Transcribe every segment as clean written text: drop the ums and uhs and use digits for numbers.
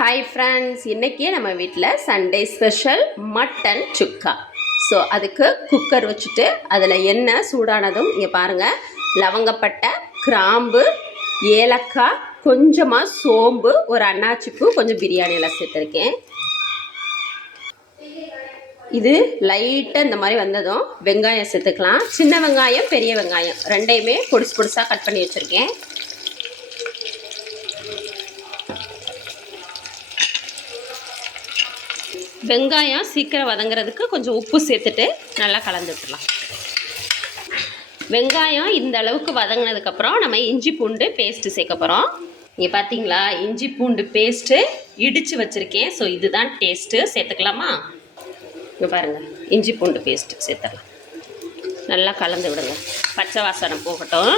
Hi friends, இன்றைக்கி நம்ம வீட்டில் சண்டே ஸ்பெஷல் மட்டன் சுக்கா. ஸோ அதுக்கு குக்கர் வச்சுட்டு அதில் எண்ணெய் சூடானதும் இங்கே பாருங்கள், லவங்கப்பட்டை, கிராம்பு, ஏலக்காய், கொஞ்சமாக சோம்பு, ஒரு அன்னாச்சிப்பூ, கொஞ்சம் பிரியாணியில் சேர்த்துருக்கேன். இது லைட்டாக இந்த மாதிரி வந்ததும் வெங்காயம் சேர்த்துக்கலாம். சின்ன வெங்காயம், பெரிய வெங்காயம் ரெண்டையுமே பொடிசு பொடிசாக கட் பண்ணி வச்சுருக்கேன். வெங்காயம் சீக்கிரம் வதங்கிறதுக்கு கொஞ்சம் உப்பு சேர்த்துட்டு நல்லா கலந்து விட்டுலாம். வெங்காயம் இந்த அளவுக்கு வதங்கினதுக்கப்புறம் நம்ம இஞ்சி பூண்டு பேஸ்ட்டு சேர்க்க போகிறோம். இங்கே பார்த்தீங்களா, இஞ்சி பூண்டு பேஸ்ட்டு இடித்து வச்சுருக்கேன். ஸோ இதுதான் டேஸ்ட்டு. சேர்த்துக்கலாமா? இங்கே பாருங்கள், இஞ்சி பூண்டு பேஸ்ட்டு சேர்த்துடலாம். நல்லா கலந்து விடுங்க, பச்சை வாசனை போகட்டும்.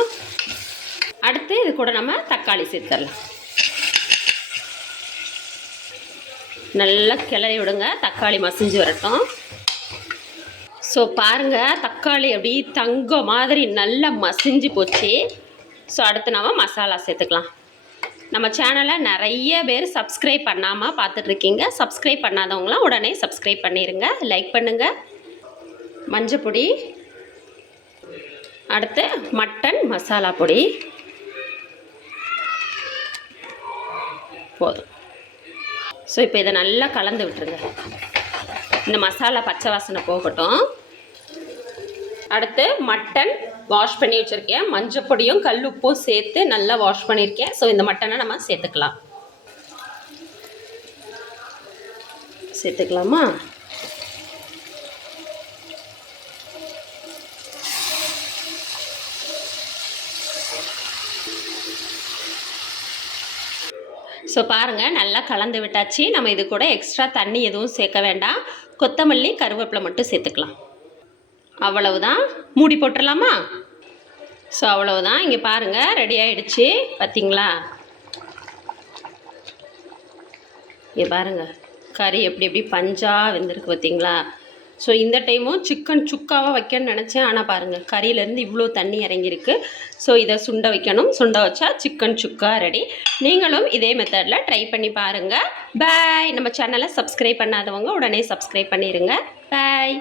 அடுத்து இது கூட நம்ம தக்காளி சேர்த்துடலாம். நல்லா கிளறி விடுங்க, தக்காளி மசிஞ்சு வரட்டும். ஸோ பாருங்கள், தக்காளி அப்படி தங்கம் மாதிரி நல்லா மசிஞ்சு போச்சு. ஸோ அடுத்து நம்ம மசாலா சேர்த்துக்கலாம். நம்ம சேனலை நிறைய பேர் சப்ஸ்கிரைப் பண்ணாமல் பார்த்துட்ருக்கீங்க. சப்ஸ்கிரைப் பண்ணாதவங்களாம் உடனே சப்ஸ்கிரைப் பண்ணிடுங்க, லைக் பண்ணுங்கள். மஞ்சள் பொடி, அடுத்து மட்டன் மசாலா பொடி போதும். ஸோ இப்போ இதை நல்லா கலந்து விட்டுருங்க. இந்த மசாலா பச்சை வாசனை போகட்டும். அடுத்து மட்டன் வாஷ் பண்ணி வச்சுருக்கேன். மஞ்சள் பொடியும் கல் உப்பும் சேர்த்து நல்லா வாஷ் பண்ணியிருக்கேன். ஸோ இந்த மட்டனை நம்ம சேர்த்துக்கலாமா? ஸோ பாருங்கள், நல்லா கலந்து விட்டாச்சு. நம்ம இது கூட எக்ஸ்ட்ரா தண்ணி எதுவும் சேர்க்க வேண்டாம். கொத்தமல்லி, கருவேப்பிலை மட்டும் சேர்த்துக்கலாம். அவ்வளவுதான். மூடி போட்டுடலாமா? ஸோ அவ்வளவுதான். இங்கே பாருங்கள், ரெடி ஆகிடுச்சு. பார்த்தீங்களா? இங்கே பாருங்கள், கறி எப்படி எப்படி பஞ்சாக வெந்திருக்கு பார்த்தீங்களா? ஸோ இந்த டைமும் சிக்கன் சுக்காவாக வைக்கணும்னு நினச்சேன். ஆனால் பாருங்கள், கறியிலேருந்து இவ்வளோ தண்ணி இறங்கியிருக்கு. ஸோ இதை சுண்ட வைக்கணும். சுண்ட வச்சா சிக்கன் சுக்கா ரெடி. நீங்களும் இதே மெத்தடில் ட்ரை பண்ணி பாருங்கள். பாய். நம்ம சேனலை சப்ஸ்கிரைப் பண்ணாதவங்க உடனே சப்ஸ்கிரைப் பண்ணிடுங்க. பாய்.